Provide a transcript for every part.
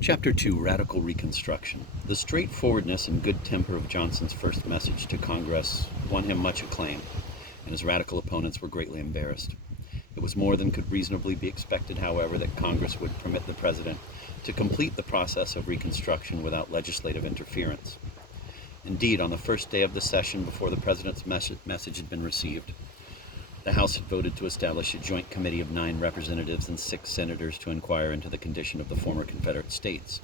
Chapter 2, Radical Reconstruction. The straightforwardness and good temper of Johnson's first message to Congress won him much acclaim, and his radical opponents were greatly embarrassed. It was more than could reasonably be expected, however, that Congress would permit the President to complete the process of Reconstruction without legislative interference. Indeed, on the first day of the session, before the President's message had been received, the House had voted to establish a joint committee of 9 representatives and 6 senators to inquire into the condition of the former Confederate states,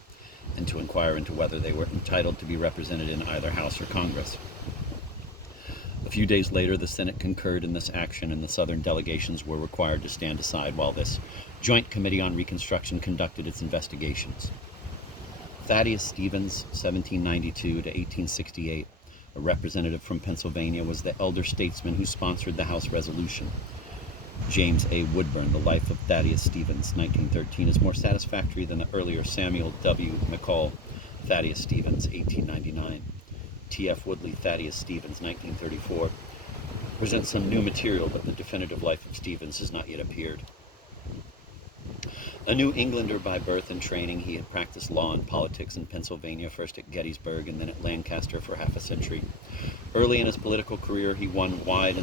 and to inquire into whether they were entitled to be represented in either House or Congress. A few days later, the Senate concurred in this action, and the Southern delegations were required to stand aside while this Joint Committee on Reconstruction conducted its investigations. Thaddeus Stevens, 1792 to 1868, a representative from Pennsylvania, was the elder statesman who sponsored the House resolution. James A. Woodburn, The Life of Thaddeus Stevens, 1913, is more satisfactory than the earlier Samuel W. McCall, Thaddeus Stevens, 1899. T.F. Woodley, Thaddeus Stevens, 1934, presents some new material, but the definitive life of Stevens has not yet appeared. A New Englander by birth and training, he had practiced law and politics in Pennsylvania, first at Gettysburg and then at Lancaster for half a century. Early in his political career, he won wide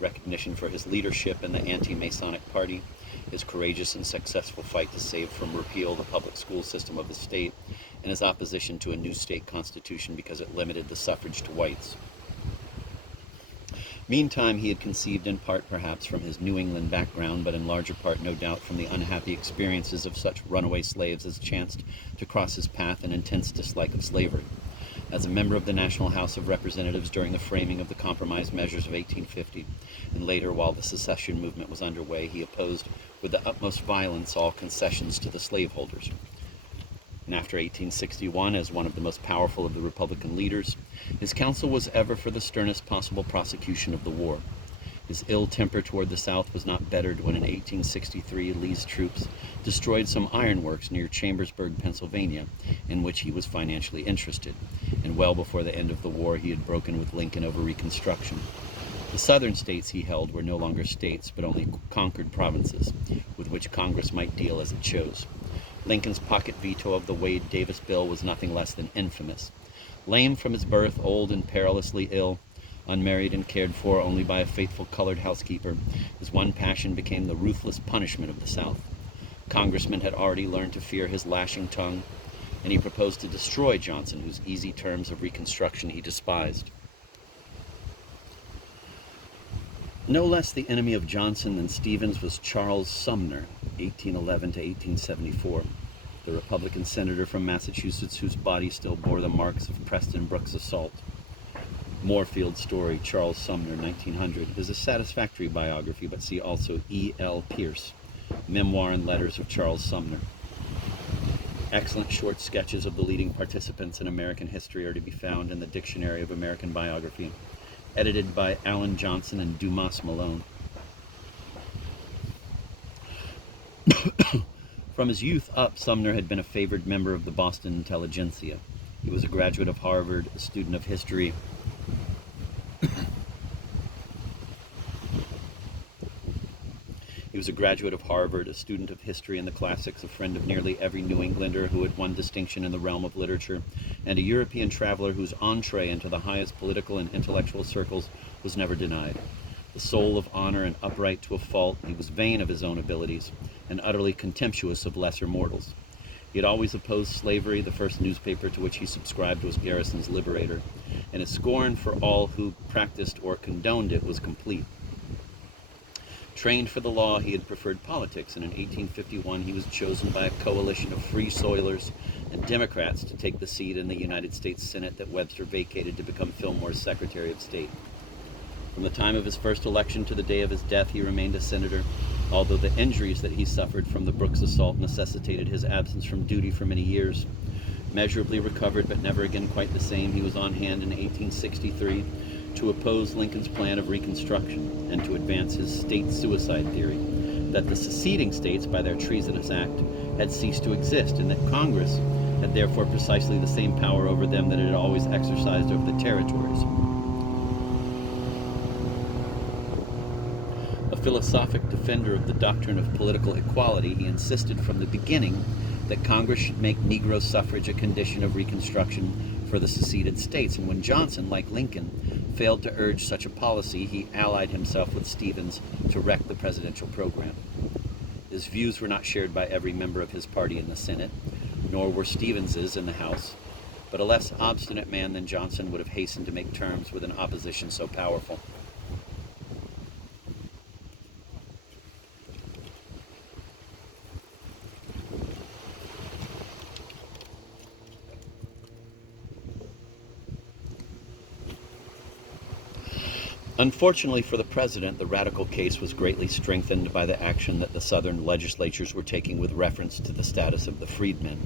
recognition for his leadership in the anti-Masonic Party, his courageous and successful fight to save from repeal the public school system of the state, and his opposition to a new state constitution because it limited the suffrage to whites. Meantime, he had conceived, in part perhaps from his New England background, but in larger part no doubt from the unhappy experiences of such runaway slaves as chanced to cross his path, an intense dislike of slavery. As a member of the National House of Representatives during the framing of the compromise measures of 1850, and later while the secession movement was underway, he opposed with the utmost violence all concessions to the slaveholders. And after 1861, as one of the most powerful of the Republican leaders, his counsel was ever for the sternest possible prosecution of the war. His ill temper toward the South was not bettered when in 1863 Lee's troops destroyed some ironworks near Chambersburg, Pennsylvania, in which he was financially interested, and well before the end of the war he had broken with Lincoln over Reconstruction. The southern states he held were no longer states, but only conquered provinces, with which Congress might deal as it chose. Lincoln's pocket veto of the Wade-Davis bill was nothing less than infamous. Lame from his birth, old and perilously ill, unmarried and cared for only by a faithful colored housekeeper, his one passion became the ruthless punishment of the South. Congressmen had already learned to fear his lashing tongue, and he proposed to destroy Johnson, whose easy terms of Reconstruction he despised. No less the enemy of Johnson than Stevens was Charles Sumner, 1811 to 1874, the Republican senator from Massachusetts whose body still bore the marks of Preston Brooks' assault. Moorfield Story, Charles Sumner, 1900, is a satisfactory biography, but see also E. L. Pierce, Memoir and Letters of Charles Sumner. Excellent short sketches of the leading participants in American history are to be found in the Dictionary of American Biography, edited by Alan Johnson and Dumas Malone. From his youth up, Sumner had been a favored member of the Boston intelligentsia. He was a graduate of Harvard, a student of history, and the classics, a friend of nearly every New Englander who had won distinction in the realm of literature, and a European traveler whose entree into the highest political and intellectual circles was never denied. The soul of honor and upright to a fault, he was vain of his own abilities and utterly contemptuous of lesser mortals. He had always opposed slavery. The first newspaper to which he subscribed was Garrison's Liberator, and his scorn for all who practiced or condoned it was complete. Trained for the law, he had preferred politics, and in 1851 he was chosen by a coalition of Free Soilers and Democrats to take the seat in the United States Senate that Webster vacated to become Fillmore's Secretary of State. From the time of his first election to the day of his death, he remained a senator, although the injuries that he suffered from the Brooks assault necessitated his absence from duty for many years. Measurably recovered, but never again quite the same, he was on hand in 1863 to oppose Lincoln's plan of Reconstruction and to advance his state suicide theory, that the seceding states, by their treasonous act, had ceased to exist, and that Congress had therefore precisely the same power over them that it had always exercised over the territories. A philosophic defender of the doctrine of political equality, he insisted from the beginning that Congress should make Negro suffrage a condition of Reconstruction for the seceded states. And when Johnson, like Lincoln, failed to urge such a policy, he allied himself with Stevens to wreck the presidential program. His views were not shared by every member of his party in the Senate, nor were Stevens's in the House, but a less obstinate man than Johnson would have hastened to make terms with an opposition so powerful. Unfortunately for the president, the radical case was greatly strengthened by the action that the Southern legislatures were taking with reference to the status of the freedmen.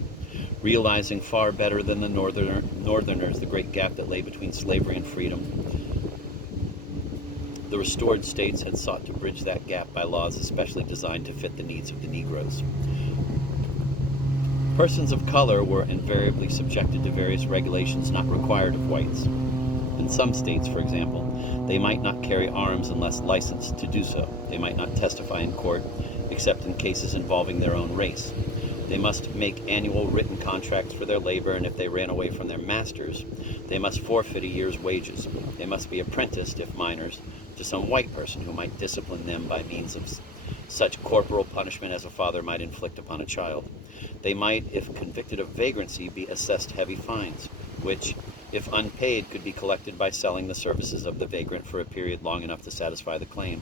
Realizing far better than the Northerners the great gap that lay between slavery and freedom, the restored states had sought to bridge that gap by laws especially designed to fit the needs of the Negroes. Persons of color were invariably subjected to various regulations not required of whites. In some states, for example, they might not carry arms unless licensed to do so. They might not testify in court, except in cases involving their own race. They must make annual written contracts for their labor, and if they ran away from their masters, they must forfeit a year's wages. They must be apprenticed, if minors, to some white person who might discipline them by means of such corporal punishment as a father might inflict upon a child. They might, if convicted of vagrancy, be assessed heavy fines, which, if unpaid, could be collected by selling the services of the vagrant for a period long enough to satisfy the claim.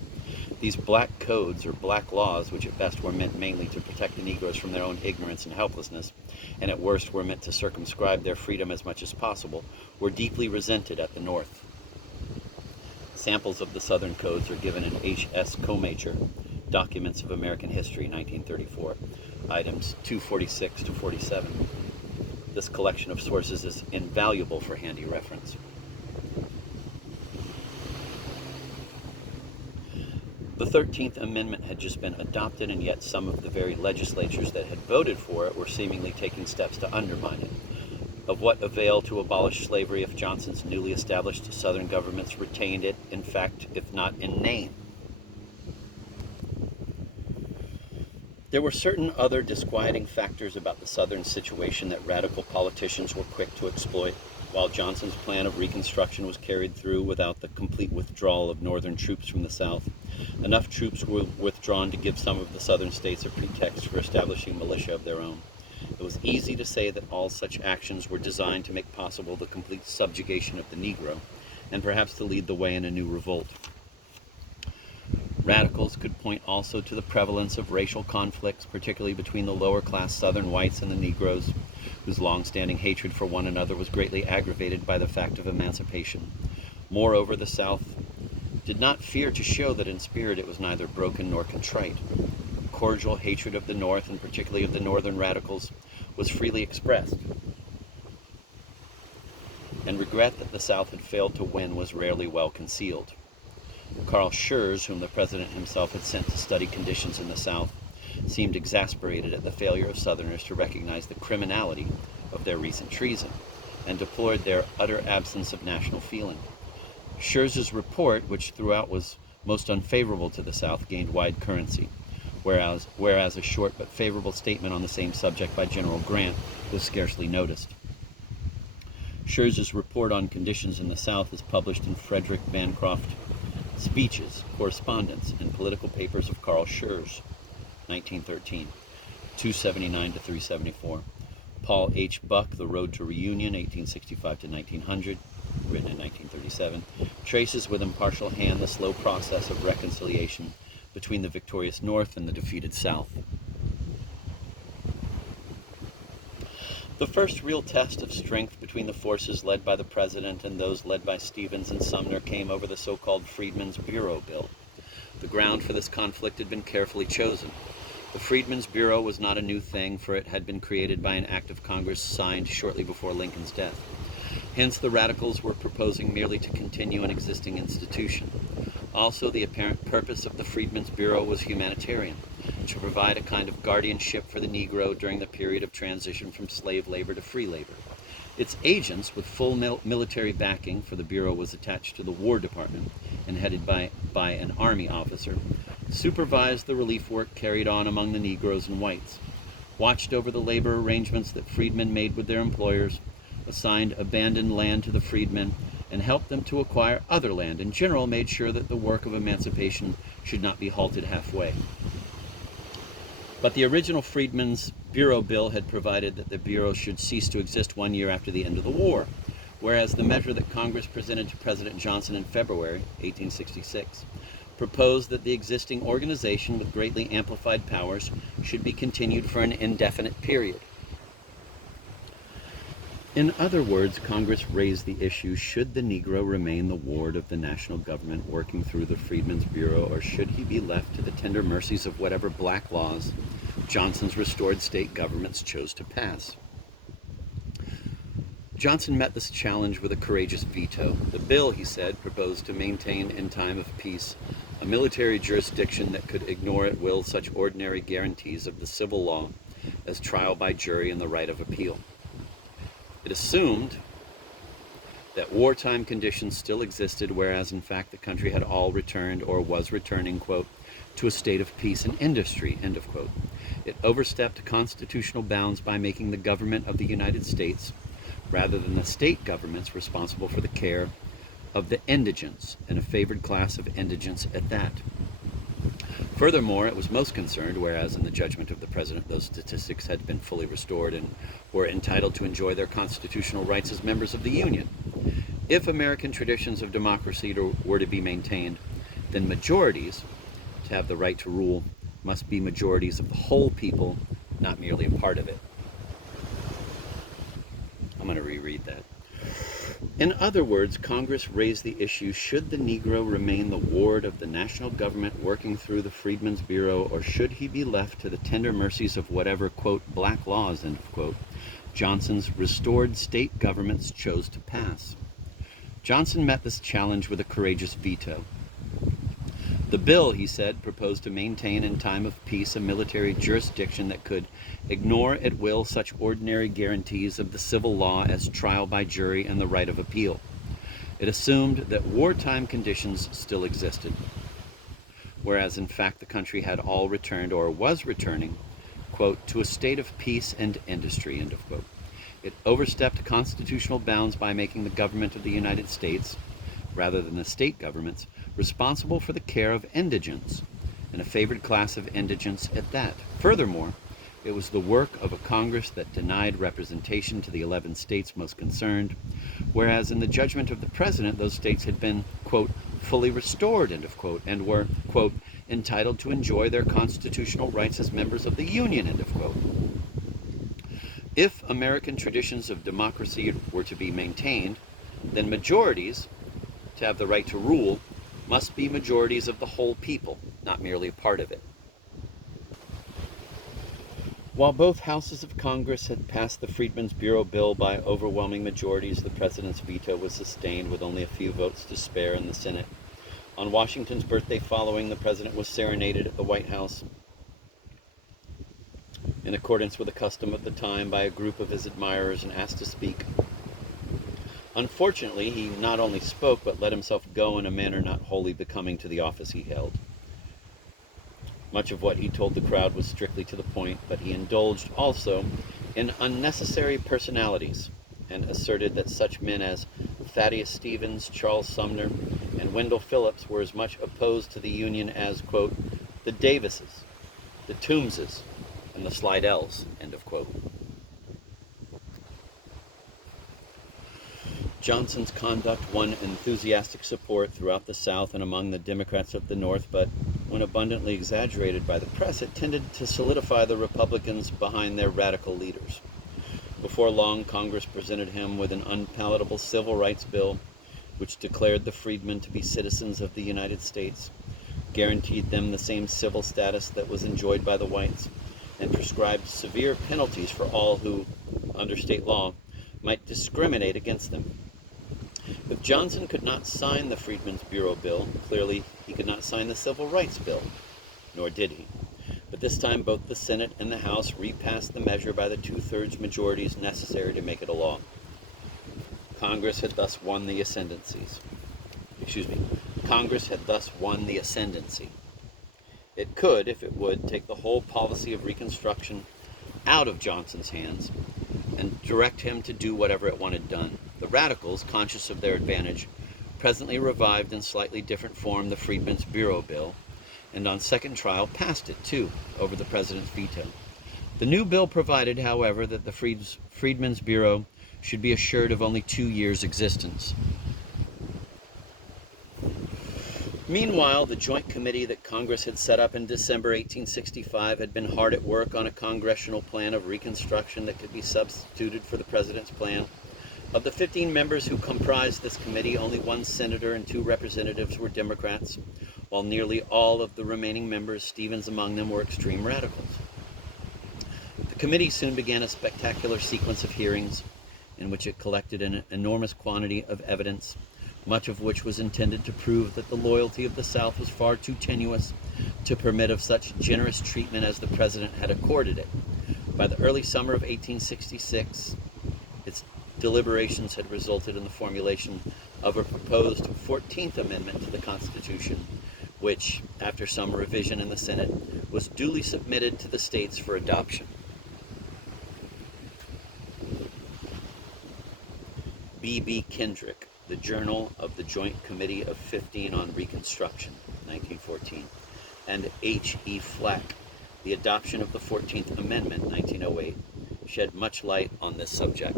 These black codes, or black laws, which at best were meant mainly to protect the Negroes from their own ignorance and helplessness, and at worst were meant to circumscribe their freedom as much as possible, were deeply resented at the North. Samples of the Southern codes are given in H.S. Comacher, Documents of American History, 1934, items 246 to 47. This collection of sources is invaluable for handy reference. The 13th Amendment had just been adopted, and yet some of the very legislatures that had voted for it were seemingly taking steps to undermine it. Of what avail to abolish slavery if Johnson's newly established Southern governments retained it, in fact, if not in name? There were certain other disquieting factors about the Southern situation that radical politicians were quick to exploit. While Johnson's plan of Reconstruction was carried through without the complete withdrawal of Northern troops from the South, enough troops were withdrawn to give some of the Southern states a pretext for establishing militia of their own. It was easy to say that all such actions were designed to make possible the complete subjugation of the Negro, and perhaps to lead the way in a new revolt. Radicals could point also to the prevalence of racial conflicts, particularly between the lower-class Southern whites and the Negroes, whose long-standing hatred for one another was greatly aggravated by the fact of emancipation. Moreover, the South did not fear to show that in spirit it was neither broken nor contrite. Cordial hatred of the North, and particularly of the Northern radicals, was freely expressed, and regret that the South had failed to win was rarely well concealed. Carl Schurz, whom the President himself had sent to study conditions in the South, seemed exasperated at the failure of Southerners to recognize the criminality of their recent treason, and deplored their utter absence of national feeling. Schurz's report, which throughout was most unfavorable to the South, gained wide currency, whereas a short but favorable statement on the same subject by General Grant was scarcely noticed. Schurz's report on conditions in the South is published in Frederick Bancroft Speeches, Correspondence, and Political Papers of Carl Schurz, 1913, 279 to 374. Paul H. Buck, The Road to Reunion, 1865 to 1900, written in 1937, traces with impartial hand the slow process of reconciliation between the victorious North and the defeated South. The first real test of strength between the forces led by the President and those led by Stevens and Sumner came over the so-called Freedmen's Bureau Bill. The ground for this conflict had been carefully chosen. The Freedmen's Bureau was not a new thing, for it had been created by an act of Congress signed shortly before Lincoln's death. Hence, the radicals were proposing merely to continue an existing institution. Also, the apparent purpose of the Freedmen's Bureau was humanitarian, to provide a kind of guardianship for the Negro during the period of transition from slave labor to free labor. Its agents, with full military backing, for the Bureau was attached to the War Department and headed by an Army officer, supervised the relief work carried on among the Negroes and whites, watched over the labor arrangements that freedmen made with their employers, assigned abandoned land to the freedmen, and helped them to acquire other land. In general, made sure that the work of emancipation should not be halted halfway. But the original Freedmen's Bureau bill had provided that the Bureau should cease to exist 1 year after the end of the war, whereas the measure that Congress presented to President Johnson in February 1866 proposed that the existing organization with greatly amplified powers should be continued for an indefinite period. In other words, Congress raised the issue, should the Negro remain the ward of the national government working through the Freedmen's Bureau, or should he be left to the tender mercies of whatever black laws Johnson's restored state governments chose to pass? Johnson met this challenge with a courageous veto. The bill, he said, proposed to maintain in time of peace a military jurisdiction that could ignore at will such ordinary guarantees of the civil law as trial by jury and the right of appeal. It assumed that wartime conditions still existed, whereas in fact the country had all returned or was returning, quote, to a state of peace and industry, end of quote. It overstepped constitutional bounds by making the government of the United States, rather than the state governments, responsible for the care of the indigents, and a favored class of indigents at that. Furthermore, it was most concerned, whereas in the judgment of the president those statistics had been fully restored and were entitled to enjoy their constitutional rights as members of the Union. If American traditions of democracy were to be maintained, then majorities, to have the right to rule, must be majorities of the whole people, not merely a part of it. I'm going to reread that. In other words, Congress raised the issue, should the Negro remain the ward of the national government working through the Freedmen's Bureau, or should he be left to the tender mercies of whatever, quote, black laws, end of quote, Johnson's restored state governments chose to pass? Johnson met this challenge with a courageous veto. The bill, he said, proposed to maintain in time of peace a military jurisdiction that could ignore at will such ordinary guarantees of the civil law as trial by jury and the right of appeal. It assumed that wartime conditions still existed, whereas in fact the country had all returned or was returning, quote, to a state of peace and industry, end of quote. It overstepped constitutional bounds by making the government of the United States, rather than the state governments, responsible for the care of indigents, and a favored class of indigents at that. Furthermore, it was the work of a Congress that denied representation to the 11 states most concerned, whereas in the judgment of the president, those states had been, quote, fully restored, end of quote, and were, quote, entitled to enjoy their constitutional rights as members of the Union, end of quote. If American traditions of democracy were to be maintained, then majorities, to have the right to rule, must be majorities of the whole people, not merely a part of it. While both houses of Congress had passed the Freedmen's Bureau bill by overwhelming majorities, the president's veto was sustained with only a few votes to spare in the Senate. On Washington's birthday following, the president was serenaded at the White House in accordance with a custom of the time by a group of his admirers and asked to speak. Unfortunately, he not only spoke, but let himself go in a manner not wholly becoming to the office he held. Much of what he told the crowd was strictly to the point, but he indulged also in unnecessary personalities and asserted that such men as Thaddeus Stevens, Charles Sumner, and Wendell Phillips were as much opposed to the Union as, quote, the Davises, the Toombses, and the Slidells, end of quote. Johnson's conduct won enthusiastic support throughout the South and among the Democrats of the North, but when abundantly exaggerated by the press, it tended to solidify the Republicans behind their radical leaders. Before long, Congress presented him with an unpalatable civil rights bill, which declared the freedmen to be citizens of the United States, guaranteed them the same civil status that was enjoyed by the whites, and prescribed severe penalties for all who, under state law, might discriminate against them. If Johnson could not sign the Freedmen's Bureau bill, clearly he could not sign the Civil Rights bill, nor did he. But this time both the Senate and the House repassed the measure by the two-thirds majorities necessary to make it a law. Congress had thus won the ascendancy. It could, if it would, take the whole policy of Reconstruction out of Johnson's hands and direct him to do whatever it wanted done. The radicals, conscious of their advantage, presently revived in slightly different form the Freedmen's Bureau bill, and on second trial passed it, too, over the president's veto. The new bill provided, however, that the Freedmen's Bureau should be assured of only 2 years' existence. Meanwhile, the joint committee that Congress had set up in December 1865 had been hard at work on a congressional plan of Reconstruction that could be substituted for the president's plan. Of the 15 members who comprised this committee, only 1 senator and 2 representatives were Democrats, while nearly all of the remaining members, Stevens among them, were extreme radicals. The committee soon began a spectacular sequence of hearings in which it collected an enormous quantity of evidence, much of which was intended to prove that the loyalty of the South was far too tenuous to permit of such generous treatment as the president had accorded it. By the early summer of 1866, its deliberations had resulted in the formulation of a proposed 14th Amendment to the Constitution, which, after some revision in the Senate, was duly submitted to the states for adoption. B.B. Kendrick, The Journal of the Joint Committee of 15 on Reconstruction, 1914, and H.E. Flack, The Adoption of the 14th Amendment, 1908, shed much light on this subject.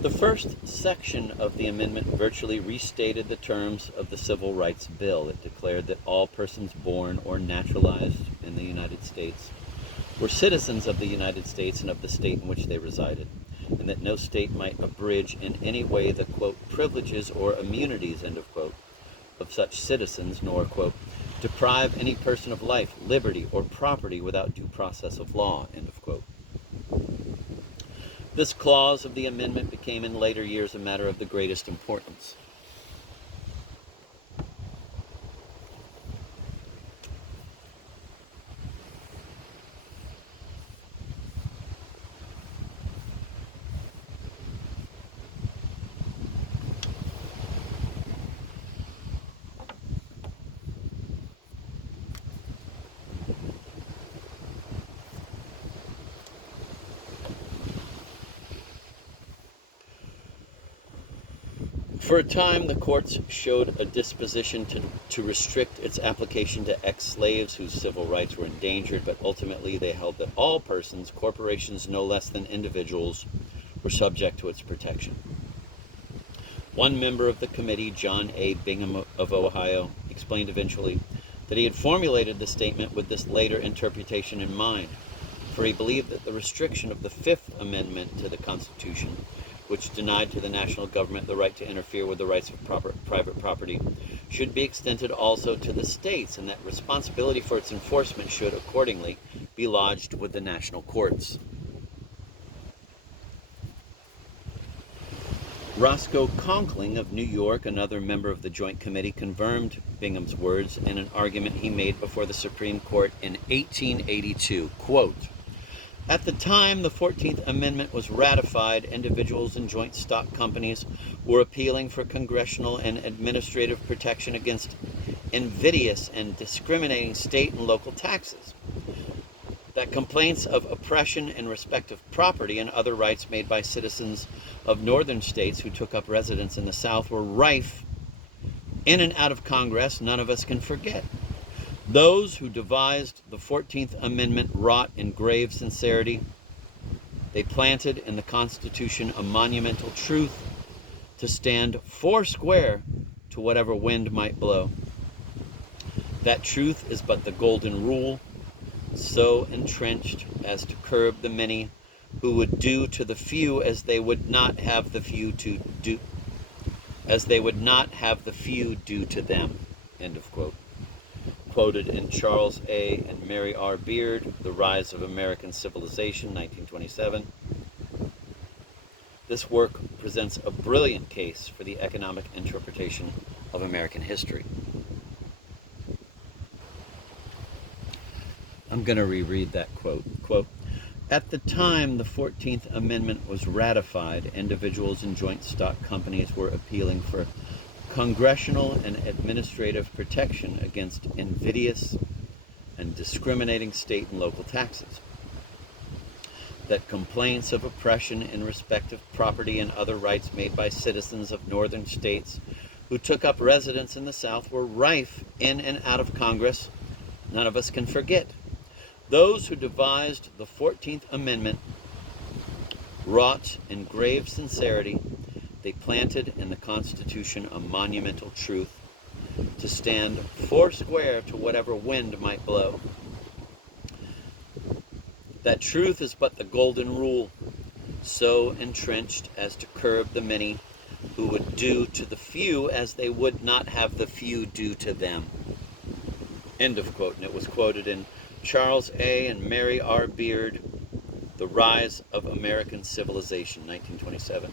The first section of the amendment virtually restated the terms of the Civil Rights Bill. It declared that all persons born or naturalized in the United States were citizens of the United States and of the state in which they resided, and that no state might abridge in any way the, quote, privileges or immunities, end of quote, of such citizens, nor, quote, deprive any person of life, liberty, or property without due process of law, end of quote. This clause of the amendment became in later years a matter of the greatest importance. For a time, the courts showed a disposition to restrict its application to ex-slaves whose civil rights were endangered, but ultimately they held that all persons, corporations no less than individuals, were subject to its protection. One member of the committee, John A. Bingham of Ohio, explained eventually that he had formulated the statement with this later interpretation in mind, for he believed that the restriction of the Fifth Amendment to the Constitution, which denied to the national government the right to interfere with the rights of private property, should be extended also to the states, and that responsibility for its enforcement should, accordingly, be lodged with the national courts. Roscoe Conkling of New York, another member of the Joint Committee, confirmed Bingham's words in an argument he made before the Supreme Court in 1882, quote, "At the time the 14th Amendment was ratified, individuals and joint stock companies were appealing for congressional and administrative protection against invidious and discriminating state and local taxes. That complaints of oppression in respect of property and other rights made by citizens of northern states who took up residence in the South were rife in and out of Congress, none of us can forget. Those who devised the 14th Amendment wrought in grave sincerity. They planted in the Constitution a monumental truth to stand foursquare to whatever wind might blow. That truth is but the golden rule, so entrenched as to curb the many who would do to the few as they would not have the few to do, as they would not have the few do to them." End of quote. Quoted in Charles A. and Mary R. Beard, The Rise of American Civilization, 1927. This work presents a brilliant case for the economic interpretation of American history. I'm going to reread that quote. Quote, "At the time the 14th Amendment was ratified, individuals and joint stock companies were appealing for congressional and administrative protection against invidious and discriminating state and local taxes, that complaints of oppression in respect of property and other rights made by citizens of northern states who took up residence in the South were rife in and out of Congress, none of us can forget. Those who devised the 14th Amendment wrought in grave sincerity. They planted in the Constitution a monumental truth to stand foursquare to whatever wind might blow. That truth is but the golden rule, so entrenched as to curb the many who would do to the few as they would not have the few do to them. End of quote. And it was quoted in Charles A. and Mary R. Beard, The Rise of American Civilization, 1927.